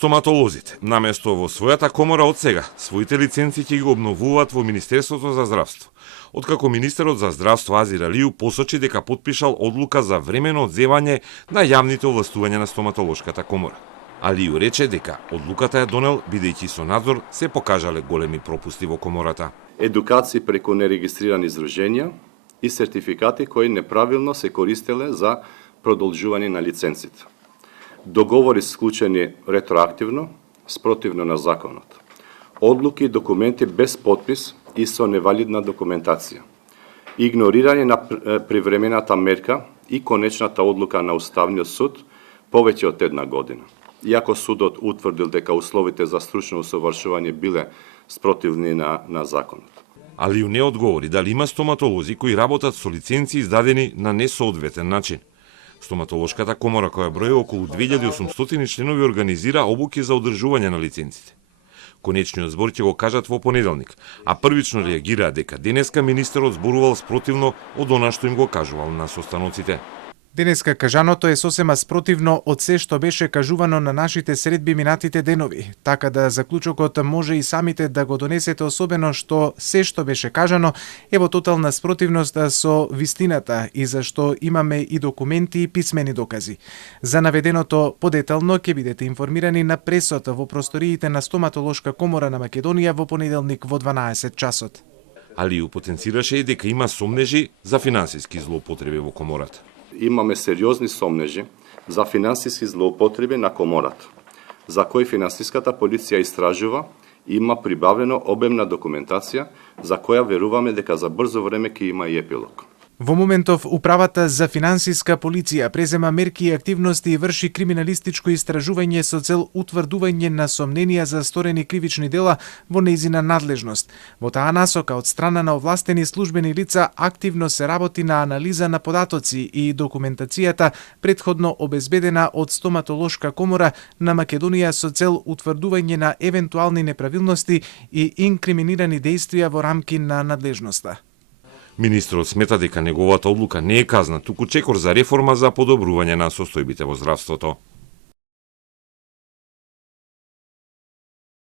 Стоматолозите, наместо во својата комора од сега, своите лиценци ќе ги обновуваат во Министерството за здравство. Откако министерот за здравство Азир Алију посочи дека потпишал одлука за времено одземање на јавните овластувања на стоматолошката комора. Алију рече дека одлуката ја донел бидејќи со надзор се покажале големи пропусти во комората. Едукации преку нерегистрирани издруженија и сертификати кои неправилно се користеле за продолжување на лиценците. Договори склучени ретроактивно, спротивно на законот. Одлуки и документи без подпис и со невалидна документација. Игнорирање на привремената мерка и конечната одлука на Уставниот суд повеќе од една година. Иако судот утврдил дека условите за стручно усовршување биле спротивни на законот. Алију не одговори дали има стоматолози кои работат со лиценци издадени на несоодветен начин. Стоматолошката комора, која брои околу 2800 членови, организира обуки за одржување на лиценците. Конечниот збор ќе го кажат во понеделник, а првично реагираа дека денеска министерот зборувал спротивно од она што им го кажувал на состаноците. Денеска кажаното е сосема спротивно од се што беше кажувано на нашите средби минатите денови, така да заклучокот може и самите да го донесете, особено што се што беше кажано е во тотална спротивност со вистината и зашто имаме и документи и писмени докази. За наведеното подетално ќе бидете информирани на пресот во просториите на Стоматолошка комора на Македонија во понеделник во 12 часот. Алију потенцираше и дека има сомнежи за финансиски злоупотреби во комората. Имаме сериозни сомнежи за финансиски злоупотреби на комората, за кои финансиската полиција истражува и има прибавено обемна документација, за која веруваме дека за брзо време ќе има и епилог. Во моментов, Управата за финансиска полиција презема мерки и активности и врши криминалистичко истражување со цел утврдување на сомненија за сторени кривични дела во нејзина надлежност. Во таа насока, од страна на овластени службени лица, активно се работи на анализа на податоци и документацијата претходно обезбедена од Стоматолошка комора на Македонија со цел утврдување на евентуални неправилности и инкриминирани дејствија во рамки на надлежноста. Министрот смета дека неговата одлука не е казна, туку чекор за реформа за подобрување на состојбите во здравството.